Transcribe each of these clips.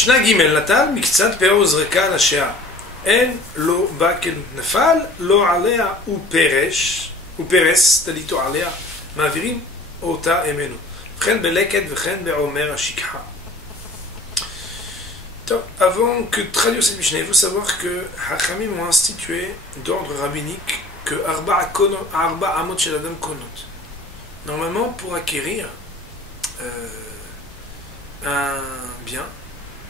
Shna Gimel Natal, Miktsat Peo Zreka Lashea. En lo bakel nefal, lo alea ou peres, talito alea, maavirim ota emenu. Vchen beleket, vchen beomer ashikha. Avant que traduire cette Mishnah, il faut savoir que Hachamim ont institué d'ordre rabbinique que Arba Amot Shel Adam Konot. Normalement, pour acquérir un bien,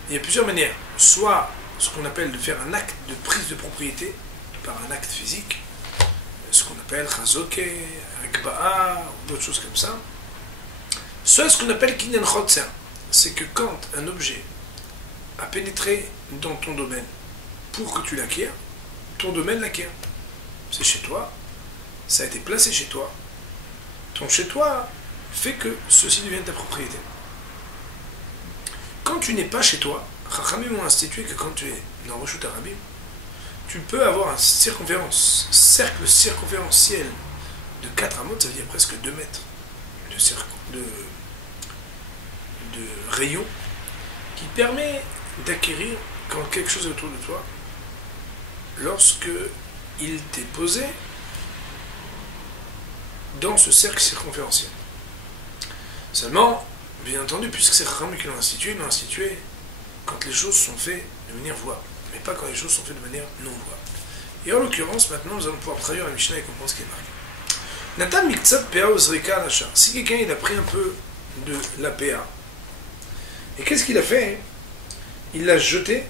il y a plusieurs manières. Soit ce qu'on appelle de faire un acte de prise de propriété par un acte physique, ce qu'on appelle Chazoke, Akba'a, ou d'autres choses comme ça. Soit ce qu'on appelle Kinyan Chotzer, c'est que quand un objet a pénétré dans ton domaine pour que tu l'acquières, ton domaine l'acquiert. C'est chez toi, ça a été placé chez toi. Ton chez toi fait que ceci devienne ta propriété. Quand tu n'es pas chez toi, Chachamim ont institué que quand tu es dans Reshut Harabim, tu peux avoir un cercle circonférentiel de 4 amot, ça veut dire presque 2 mètres de rayon, qui permet d'acquérir quand quelque chose est autour de toi, lorsque il t'est posé dans ce cercle circonférentiel. Seulement, bien entendu, puisque c'est Chachamim qui l'ont institué quand les choses sont faites de manière voie, mais pas quand les choses sont faites de manière non voie. Et en l'occurrence, maintenant, nous allons pouvoir traduire la Mishnah et comprendre ce qui est marqué. Natan miktsat pea ozrika lasha. Si quelqu'un il a pris un peu de la pea, et qu'est-ce qu'il a fait? Il l'a jeté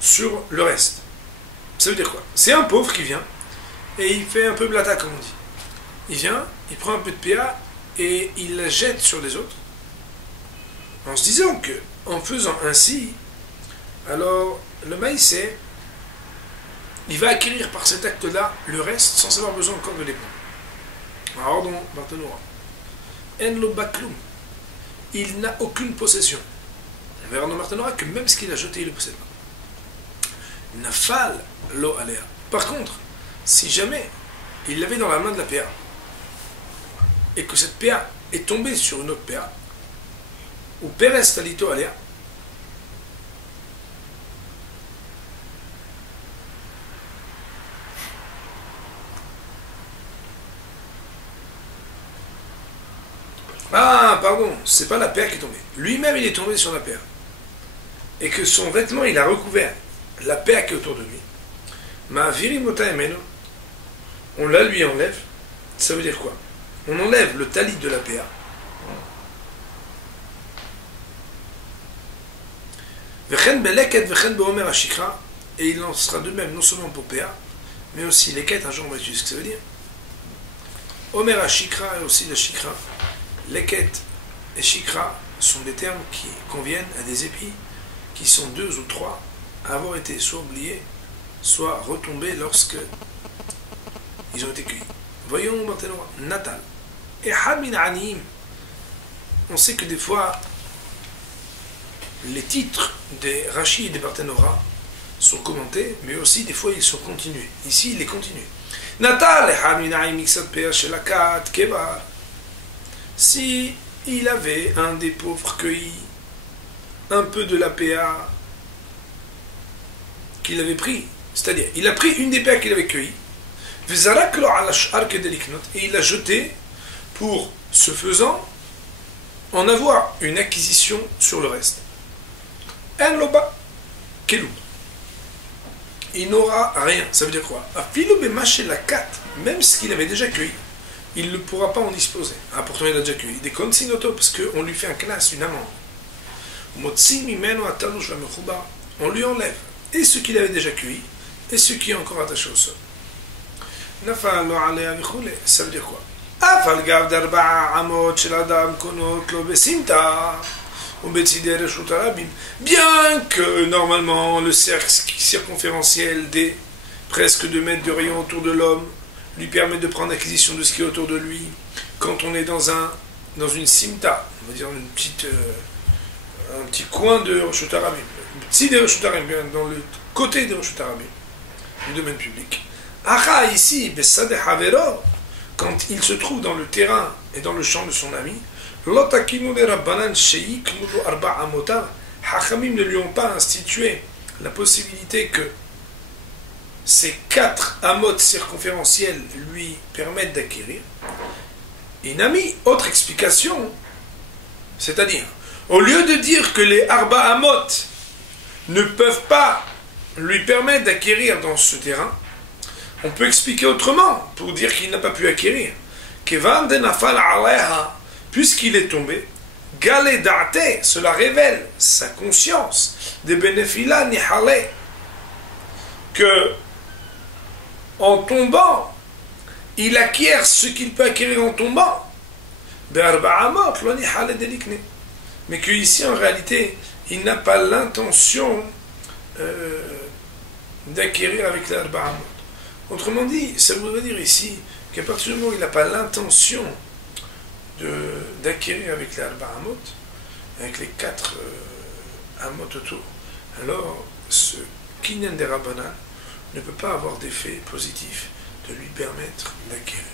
sur le reste. Ça veut dire quoi? C'est un pauvre qui vient et il fait un peu blata, comme on dit. Il vient, il prend un peu de PA et il la jette sur les autres en se disant que en faisant ainsi, alors le maïsé, il va acquérir par cet acte-là le reste sans avoir besoin encore de les prendre. Alors donc, Barthénoura, en lo baklum, il n'a aucune possession. On verra dans Barthénoura que même ce qu'il a jeté, il ne le possède pas. Nafal lo alea. Par contre, si jamais il l'avait dans la main de la PA et que cette PA est tombée sur une autre PA, ou Peres talito alea, ah, pardon, c'est pas la paire qui est tombée. Lui-même, il est tombé sur la paire. Et que son vêtement, il a recouvert la paire qui est autour de lui. Ma virimota emeno, on la lui enlève. Ça veut dire quoi? On enlève le talit de la paire. Vechen beleket, vechen beomer ashikra. Et il en sera de même, non seulement pour paire, mais aussi leket, un jour on va étudier ce que ça veut dire. Omer ashikra et aussi la shikra. Leket et shikra sont des termes qui conviennent à des épis qui sont 2 ou 3 à avoir été soit oubliés, soit retombés lorsque ils ont été cueillis. Voyons maintenant Natal. Et Hamin Anim. On sait que des fois, les titres des Rashi et des Barthénora sont commentés, mais aussi des fois ils sont continués. Ici, il est continué. Natal et Hamin Anim Miksat Pea Shelakat Kebar. Si il avait un des pauvres cueilli un peu de la PA qu'il avait pris, c'est-à-dire il a pris une des PA qu'il avait cueillies, et il l'a jeté pour, ce faisant, en avoir une acquisition sur le reste. Il n'aura rien. Ça veut dire quoi? Même ce qu'il avait déjà cueilli, il ne pourra pas en disposer. Ah, pourtant il a déjà cueilli. Des consignoto, parce qu'on lui fait un knas, une amende. On lui enlève et ce qu'il avait déjà cueilli et ce qui est encore attaché au sol. Ça veut dire quoi? Bien que normalement le cercle circonférentiel des presque 2 mètres de rayon autour de l'homme lui permet de prendre acquisition de ce qui est autour de lui, quand on est dans une simta, on va dire un petit coin de Reshut Harabim, petit de Reshut Harabim, dans le côté de Reshut Harabim, du domaine public. Acha ici, Besade Havero, quand il se trouve dans le terrain et dans le champ de son ami, Hachamim ne lui ont pas institué la possibilité que ces 4 amotes circonférentielles lui permettent d'acquérir. Inami, autre explication, c'est-à-dire, au lieu de dire que les Arba Amot ne peuvent pas lui permettre d'acquérir dans ce terrain, on peut expliquer autrement pour dire qu'il n'a pas pu acquérir. Kevan de nafal aleha, puisqu'il est tombé, Gale da'ate, cela révèle sa conscience, de benefila nihale, que en tombant, il acquiert ce qu'il peut acquérir en tombant. Mais qu'ici, en réalité, il n'a pas l'intention d'acquérir avec les Arba Amot. Autrement dit, ça voudrait dire ici qu'à partir du moment où il n'a pas l'intention d'acquérir avec les Arba Amot, avec les 4 Amot autour, alors ce Kinyan des Rabbanan ne peut pas avoir d'effet positif de lui permettre d'acquérir.